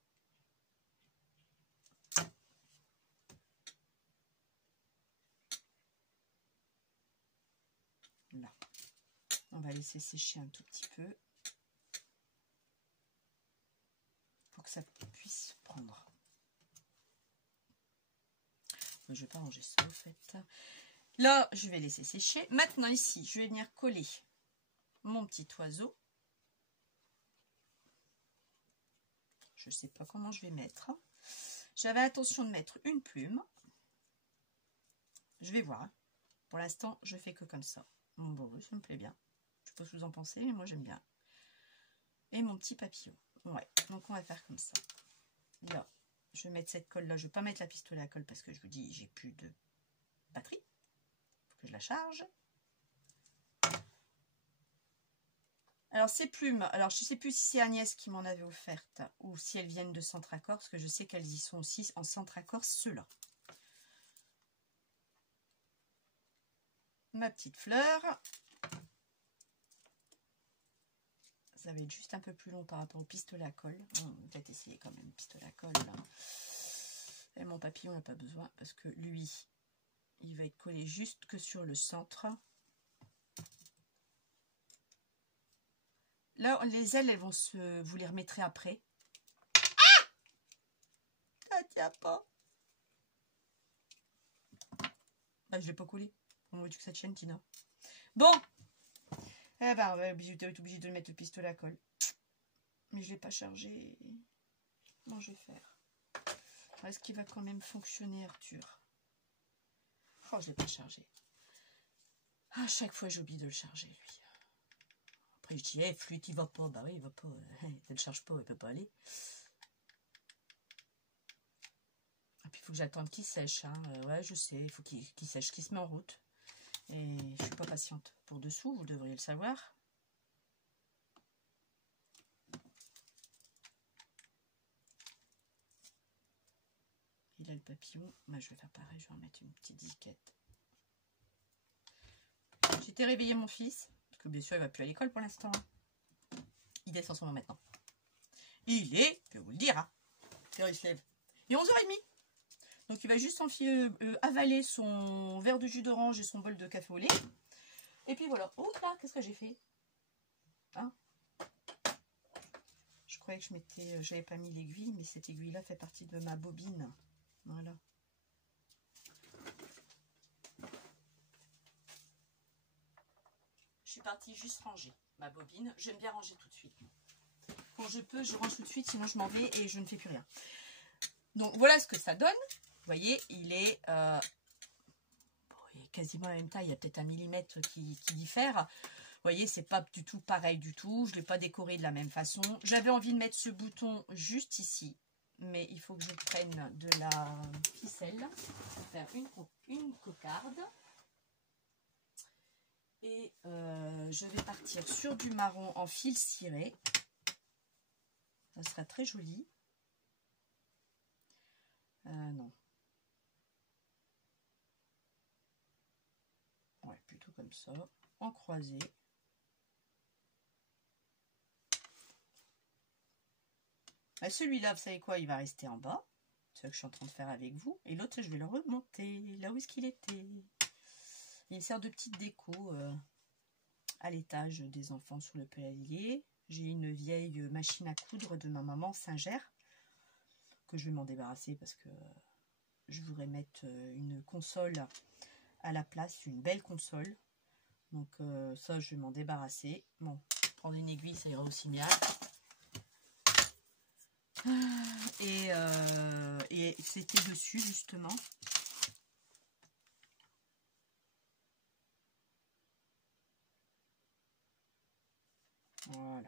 Là. On va laisser sécher un tout petit peu pour que ça puisse prendre. Je ne vais pas ranger ça au fait. Là, je vais laisser sécher. Maintenant ici, je vais venir coller mon petit oiseau. Je ne sais pas comment je vais mettre. J'avais l'intention de mettre une plume. Je vais voir. Pour l'instant, je fais que comme ça. Bon, ça me plaît bien. Je sais pas ce que vous en pensez, mais moi j'aime bien. Et mon petit papillon. Ouais, donc on va faire comme ça. Là, je vais mettre cette colle là. Je ne vais pas mettre la pistolet à colle parce que je vous dis, j'ai plus de batterie. Il faut que je la charge. Alors ces plumes, alors je ne sais plus si c'est Agnès qui m'en avait offerte ou si elles viennent de Centracor, parce que je sais qu'elles y sont aussi en Centracor, ceux-là. Ma petite fleur. Ça va être juste un peu plus long par rapport au pistolet à colle. On va peut-être essayer quand même le pistolet à colle. Là. Et mon papillon n'a pas besoin parce que lui, il va être collé juste que sur le centre. Là, les ailes, elles vont se... Vous les remettrez après. Ah! Ça tient pas. Bah, je l'ai pas collé. Comment veux-tu que ça tienne, Tina? Bon. Eh ben, on va être obligé de mettre le pistolet à colle. Mais je ne l'ai pas chargé. Comment je vais faire? Est-ce qu'il va quand même fonctionner, Arthur? Oh, je ne l'ai pas chargé. À chaque fois, j'oublie de le charger, lui. Après, je dis, hey, flûte, il va pas. Bah oui, il va pas. Ne le charge pas, il peut pas aller. puis il faut que j'attende qu'il sèche. Hein. Ouais, je sais, il faut qu'il sèche, qu'il se met en route. Et je suis pas patiente. Pour dessous, vous devriez le savoir. Il a le papillon. Bah, je vais faire pareil, je vais en mettre une petite ziquette. J'étais réveiller mon fils, parce que bien sûr il va plus à l'école pour l'instant. Il descend son nom maintenant. Il est, je vais vous le dire, hein, il se lève. Il est 11h30. Donc il va juste avaler son verre de jus d'orange et son bol de café au lait. Et puis voilà. Oh là, qu'est-ce que j'ai fait, hein? Je croyais que j'avais pas mis l'aiguille, mais cette aiguille-là fait partie de ma bobine. Voilà. Je suis partie juste ranger ma bobine. J'aime bien ranger tout de suite. Quand je peux, je range tout de suite, sinon je m'en vais et je ne fais plus rien. Donc voilà ce que ça donne. Vous voyez, il est quasiment la même taille. Il y a peut-être 1 millimètre qui diffère. Vous voyez, c'est pas du tout pareil du tout. Je ne l'ai pas décoré de la même façon. J'avais envie de mettre ce bouton juste ici. Mais il faut que je prenne de la ficelle pour faire une cocarde. Et je vais partir sur du marron en fil ciré. Ça sera très joli. Non. Ouais, plutôt comme ça. En croisé. Celui-là, vous savez quoi, il va rester en bas. C'est ce que je suis en train de faire avec vous. Et l'autre, je vais le remonter là où est-ce qu'il était. Il sert de petite déco à l'étage des enfants sous le palier. J'ai une vieille machine à coudre de ma maman Singer que je vais m'en débarrasser parce que je voudrais mettre une console à la place, une belle console. Donc ça, je vais m'en débarrasser. Bon, prendre une aiguille, ça ira aussi bien. Et c'était dessus justement. Voilà.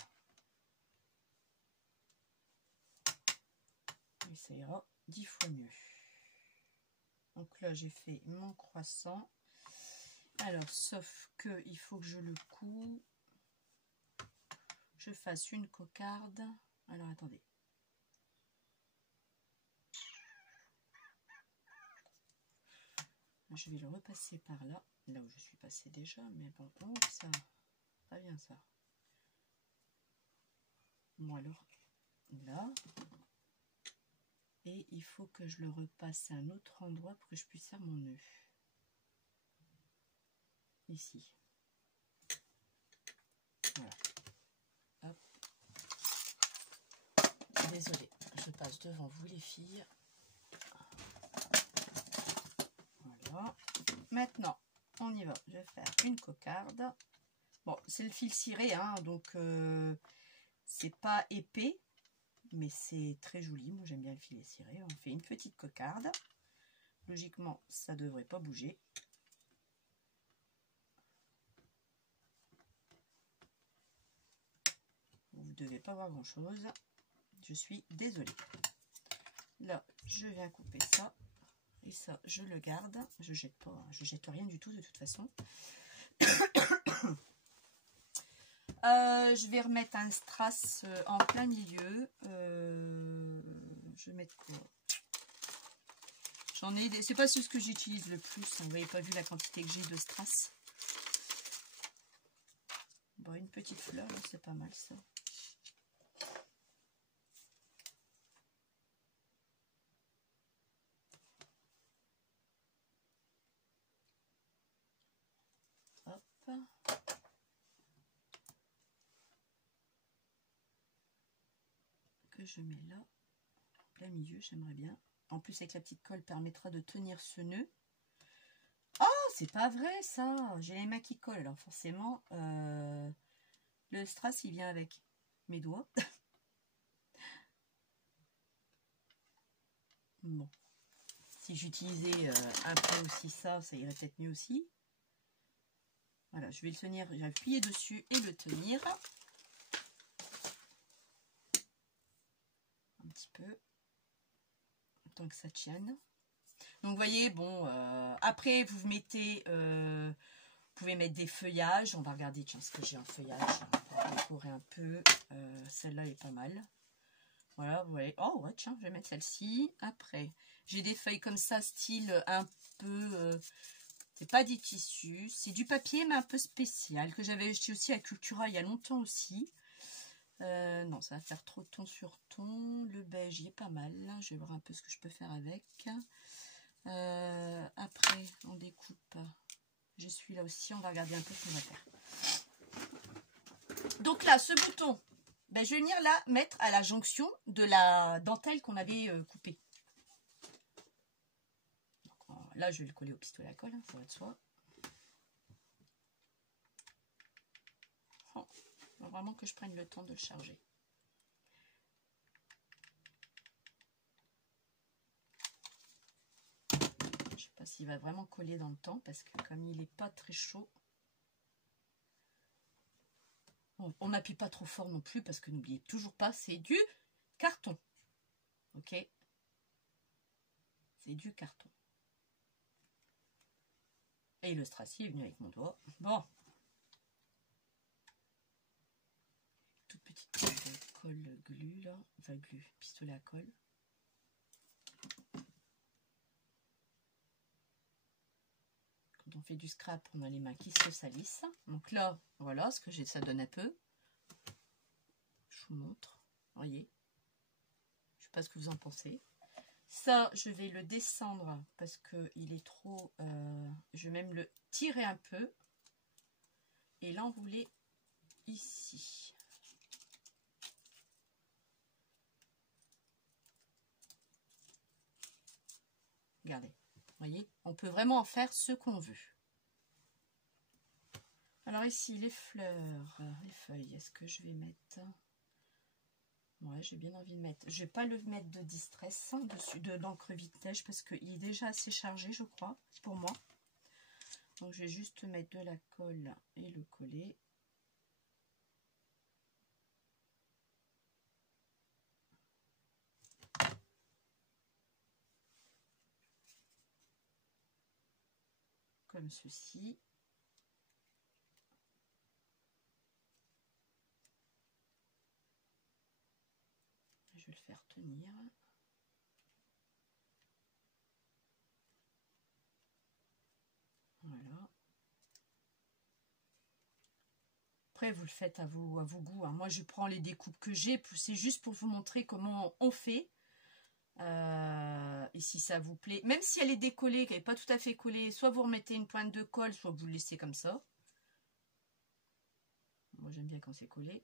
Et ça ira 10 fois mieux. Donc là, j'ai fait mon croissant. Alors, sauf que il faut que je le coud. Je fasse une cocarde. Alors, attendez. Je vais le repasser par là. Là où je suis passée déjà. Mais bon, oh, ça. Pas bien ça. Bon, alors, là. Et il faut que je le repasse à un autre endroit pour que je puisse faire mon nœud. Ici. Voilà. Hop. Désolée, je passe devant vous les filles. Voilà. Maintenant, on y va. Je vais faire une cocarde. Bon, c'est le fil ciré, hein, donc c'est pas épais, mais c'est très joli. Moi, j'aime bien le filet ciré. On fait une petite cocarde. Logiquement, ça devrait pas bouger. Vous ne devez pas voir grand chose. Je suis désolée. Là, je viens couper ça. Et ça, je le garde. Je jette pas. Hein. Je jette rien du tout de toute façon. Je vais remettre un strass en plein milieu. Je vais mettre quoi? J'en ai. C'est pas ce que j'utilise le plus. Vous n'avez pas vu la quantité que j'ai de strass. Bon, une petite fleur, c'est pas mal ça. Que je mets là, en plein milieu, j'aimerais bien. En plus, avec la petite colle, permettra de tenir ce nœud. Oh, c'est pas vrai ça! J'ai les mains qui collent, alors forcément, le strass, il vient avec mes doigts. Bon. Si j'utilisais un peu aussi ça, ça irait peut-être mieux aussi. Voilà, je vais le tenir, je vais appuyer dessus et le tenir. Un petit peu. Tant que ça tienne. Donc vous voyez, bon, après vous mettez, vous pouvez mettre des feuillages. On va regarder, tiens, ce que j'ai en feuillage. On va décorer un peu. Celle-là est pas mal. Voilà, vous voyez. Oh ouais, tiens, je vais mettre celle-ci. Après, j'ai des feuilles comme ça, style un peu... c'est pas du tissu, c'est du papier, mais un peu spécial, que j'avais acheté aussi à Cultura il y a longtemps aussi. Non, ça va faire trop ton sur ton. Le beige, il est pas mal. Je vais voir un peu ce que je peux faire avec. Après, on découpe. Je suis là aussi, on va regarder un peu ce qu'on va faire. Donc là, ce bouton, ben, je vais venir là mettre à la jonction de la dentelle qu'on avait coupée. Donc, là, je vais le coller au pistolet à colle, hein, ça va de soi. Oh, il faut vraiment que je prenne le temps de le charger. Je ne sais pas s'il va vraiment coller dans le temps parce que comme il n'est pas très chaud, on n'appuie pas trop fort non plus parce que n'oubliez toujours pas, c'est du carton. Ok? C'est du carton. Et le strassier est venu avec mon doigt. Bon. Toute petite colle glu là. Enfin glu, pistolet à colle. Quand on fait du scrap, on a les mains qui se salissent. Donc là, voilà ce que j'ai, ça donne un peu. Je vous montre. Voyez. Je ne sais pas ce que vous en pensez. Ça, je vais le descendre parce qu'il est trop... je vais même le tirer un peu. Et l'enrouler ici. Regardez. Vous voyez, on peut vraiment en faire ce qu'on veut. Alors ici, les fleurs, les feuilles, est-ce que je vais mettre... Ouais, j'ai bien envie de mettre. Je vais pas le mettre de distress dessus d'encre vintage parce qu'il est déjà assez chargé, je crois, pour moi. Donc je vais juste mettre de la colle et le coller. Comme ceci. Je vais le faire tenir. Voilà. Après, vous le faites à vos goûts. Hein. Moi, je prends les découpes que j'ai. C'est juste pour vous montrer comment on fait. Et si ça vous plaît, même si elle est décollée, qu'elle n'est pas tout à fait collée, soit vous remettez une pointe de colle, soit vous le laissez comme ça. Moi, j'aime bien quand c'est collé.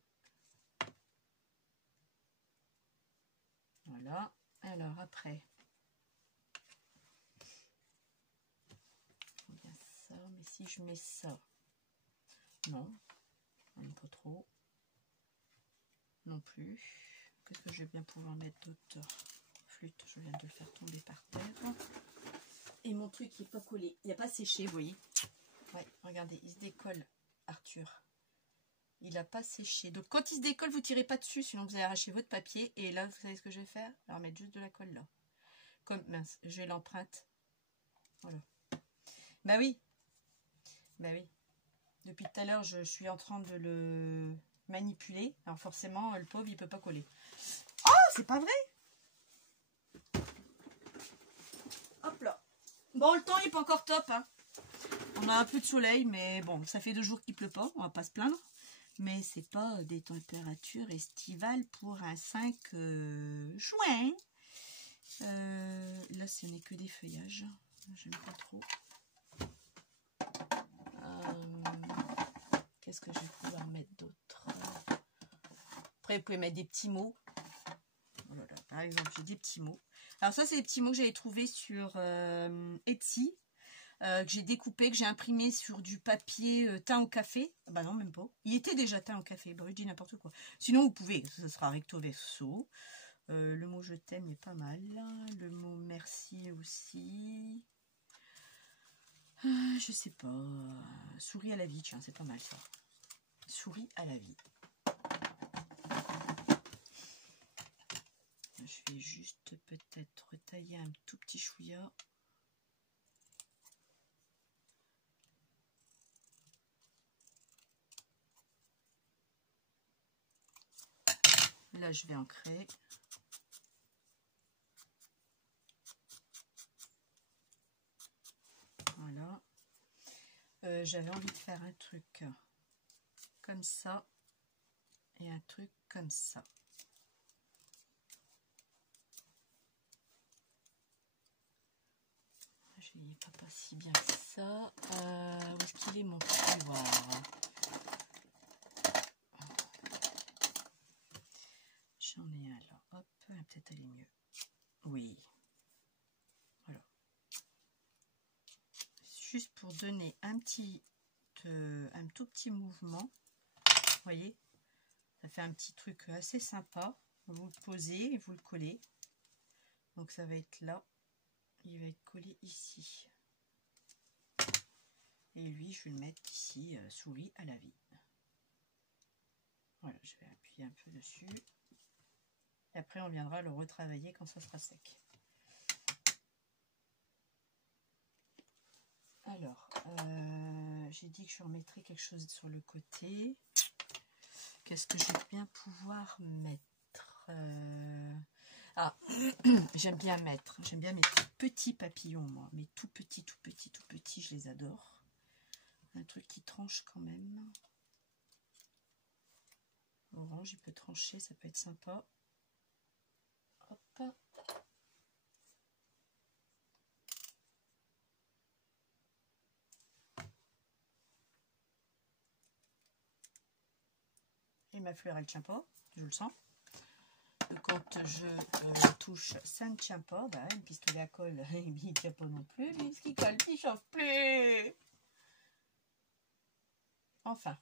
Voilà. Alors, après... bien ça, mais si je mets ça... Non. Pas trop. Non plus. Qu'est-ce que je vais bien pouvoir mettre d'autre? Flûte, je viens de le faire tomber par terre. Et mon truc qui n'est pas collé. Il n'a pas séché, vous voyez. Ouais, regardez, il se décolle, Arthur. Il n'a pas séché. Donc quand il se décolle, vous ne tirez pas dessus, sinon vous allez arracher votre papier. Et là, vous savez ce que je vais faire? Alors mettre juste de la colle là. Comme, mince, je l'emprunte. Voilà. Bah oui. Bah oui. Depuis tout à l'heure, je suis en train de le manipuler. Alors forcément, le pauvre, il peut pas coller. Oh, c'est pas vrai! Hop là. Bon, le temps n'est pas encore top. Hein. On a un peu de soleil, mais bon, ça fait 2 jours qu'il pleut pas. On va pas se plaindre. Mais c'est pas des températures estivales pour un 5 juin. Là, ce n'est que des feuillages. J'aime pas trop. Qu'est-ce que je vais pouvoir mettre d'autre? Après, vous pouvez mettre des petits mots. Voilà, par exemple, j'ai des petits mots. Alors ça, c'est des petits mots que j'avais trouvés sur Etsy, que j'ai découpé, que j'ai imprimé sur du papier teint au café. Ah bah non, même pas. Il était déjà teint au café. Bah, je dis n'importe quoi. Sinon, vous pouvez. Ce sera recto verso. Le mot je t'aime est pas mal. Le mot merci aussi. Je sais pas. Souris à la vie, tiens, c'est pas mal ça. Souris à la vie. Je vais juste peut-être retailler un tout petit chouïa. Là, je vais ancrer. Voilà. J'avais envie de faire un truc comme ça et un truc comme ça. Je n'y ai pas si bien que ça. Où est-ce qu'il est mon plioir? J'en ai un là. Hop, peut-être aller mieux. Oui. Voilà. Juste pour donner un tout petit mouvement. Vous voyez, ça fait un petit truc assez sympa. Vous le posez et vous le collez. Donc ça va être là. Il va être collé ici. Et lui, je vais le mettre ici, souris à la vie. Voilà, je vais appuyer un peu dessus. Et après, on viendra le retravailler quand ça sera sec. Alors, j'ai dit que je remettrai quelque chose sur le côté. Qu'est-ce que je vais bien pouvoir mettre? Ah, j'aime bien mettre mes petits papillons, moi. Mais tout petits, je les adore. Un truc qui tranche quand même. Orange, il peut trancher, ça peut être sympa. Hop. Et ma fleur, elle tient pas, je le sens. Quand je touche, ça ne tient pas. Bah, une pistolet à colle, il ne tient pas non plus. Lui, ce qui colle, il ne chauffe plus. Enfin,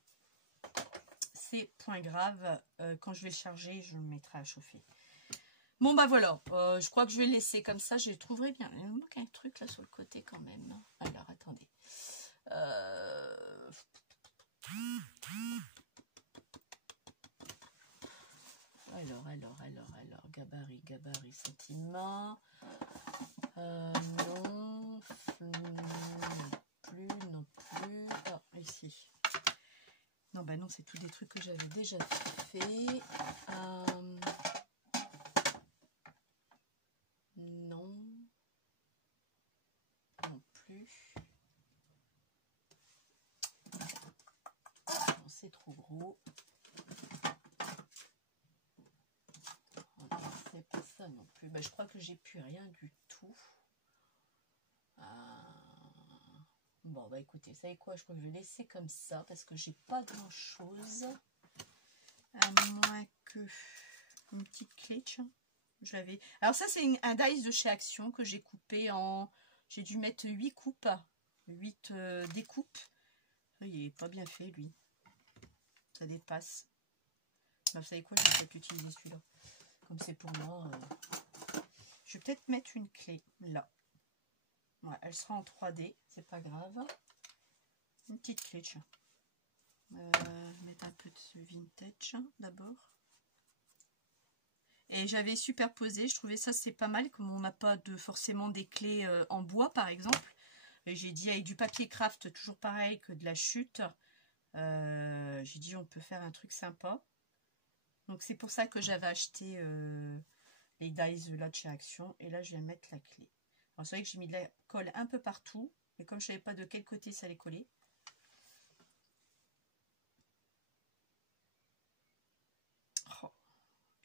c'est point grave. Quand je vais le charger, je le mettrai à chauffer. Bon, bah voilà. Je crois que je vais le laisser comme ça. Je le trouverai bien. Il me manque un truc là sur le côté quand même. Alors, attendez. Alors, gabarit, sentiment. Non plus. Ah, ici. Non, bah non, c'est tous des trucs que j'avais déjà fait. Non plus. Non, c'est trop gros. C'est pas ça non plus. Bah, je crois que j'ai plus rien du tout. Bon, bah écoutez, vous savez quoi, je crois que je vais laisser comme ça parce que j'ai pas grand chose. À moins que une petite clé, tiens. J'avais. Alors, ça, c'est un dice de chez Action que j'ai coupé en. J'ai dû mettre 8 coupes. 8 découpes. Il est pas bien fait, lui. Ça dépasse. Bah, vous savez quoi, je vais peut-être utiliser celui-là. Comme c'est pour moi. Je vais peut-être mettre une clé là. Ouais, elle sera en 3D, c'est pas grave. Une petite clé, tiens. Mettre un peu de ce vintage d'abord. Et j'avais superposé, je trouvais ça c'est pas mal, comme on n'a pas forcément des clés en bois par exemple. J'ai dit avec du papier craft, toujours pareil que de la chute. J'ai dit on peut faire un truc sympa. Donc c'est pour ça que j'avais acheté les dies là de chez Action. Et là je viens mettre la clé. Alors c'est vrai que j'ai mis de la colle un peu partout. Mais comme je ne savais pas de quel côté ça allait coller. Oh.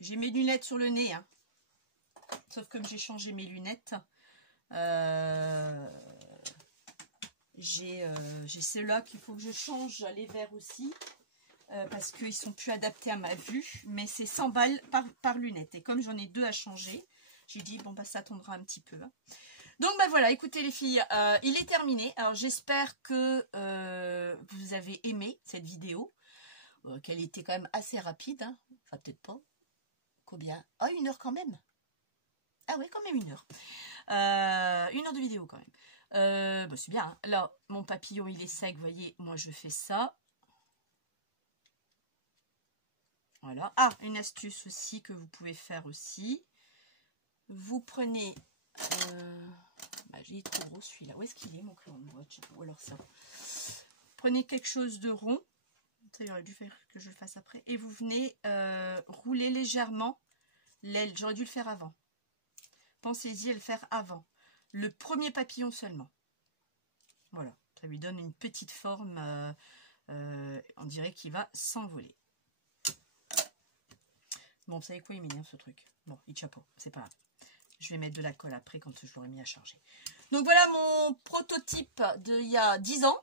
J'ai mes lunettes sur le nez. Hein. Sauf comme j'ai changé mes lunettes. J'ai ceux-là qu'il faut que je change, les verts aussi. Parce qu'ils sont plus adaptés à ma vue. Mais c'est 100 balles par lunette. Et comme j'en ai 2 à changer, j'ai dit bon bah ça attendra un petit peu. Hein. Donc bah voilà, écoutez les filles, il est terminé. Alors j'espère que vous avez aimé cette vidéo. Qu'elle était quand même assez rapide. Hein. Enfin peut-être pas. Combien? Ah, 1 heure quand même. Ah oui, quand même 1 heure. 1 heure de vidéo quand même. Bah, c'est bien. Hein. Là, mon papillon il est sec, vous voyez, moi je fais ça. Voilà. Ah, une astuce aussi que vous pouvez faire aussi. Vous prenez... bah, j'ai trop gros celui-là. Où est-ce qu'il est mon crayon de bois? Ou alors ça. Prenez quelque chose de rond. Ça, il aurait dû faire que je le fasse après. Et vous venez rouler légèrement l'aile. J'aurais dû le faire avant. Pensez-y à le faire avant. Le premier papillon seulement. Voilà. Ça lui donne une petite forme. On dirait qu'il va s'envoler. Bon, vous savez quoi, il m'énerve ce truc. Bon, il chapeau, c'est pas grave. Je vais mettre de la colle après quand je l'aurai mis à charger. Donc voilà mon prototype d'il y a 10 ans.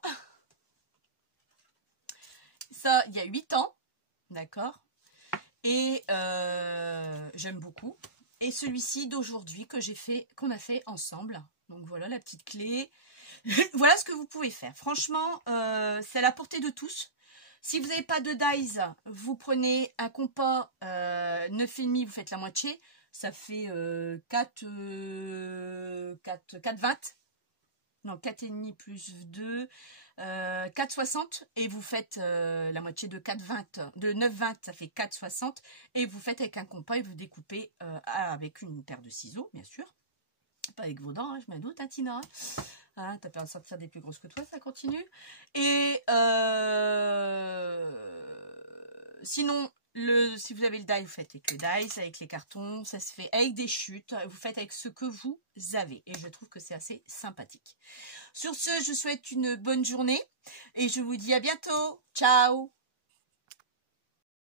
Ça, il y a 8 ans. D'accord. Et j'aime beaucoup. Et celui-ci d'aujourd'hui qu'on a fait ensemble. Donc voilà la petite clé. Voilà ce que vous pouvez faire. Franchement, c'est à la portée de tous. Si vous n'avez pas de dies, vous prenez un compas 9,5, vous faites la moitié. Ça fait 4,20. Non, 4,5 plus 2, 4,60. Et vous faites la moitié de 4,20. De 9,20, ça fait 4,60. Et vous faites avec un compas et vous découpez avec une paire de ciseaux, bien sûr. Pas avec vos dents, hein, je me doute, hein, Tina. Hein, t'as peur de sortir des plus grosses que toi, ça continue. Et sinon, si vous avez le die, vous faites avec le die, avec les cartons, ça se fait avec des chutes, vous faites avec ce que vous avez. Et je trouve que c'est assez sympathique. Sur ce, je vous souhaite une bonne journée et je vous dis à bientôt. Ciao!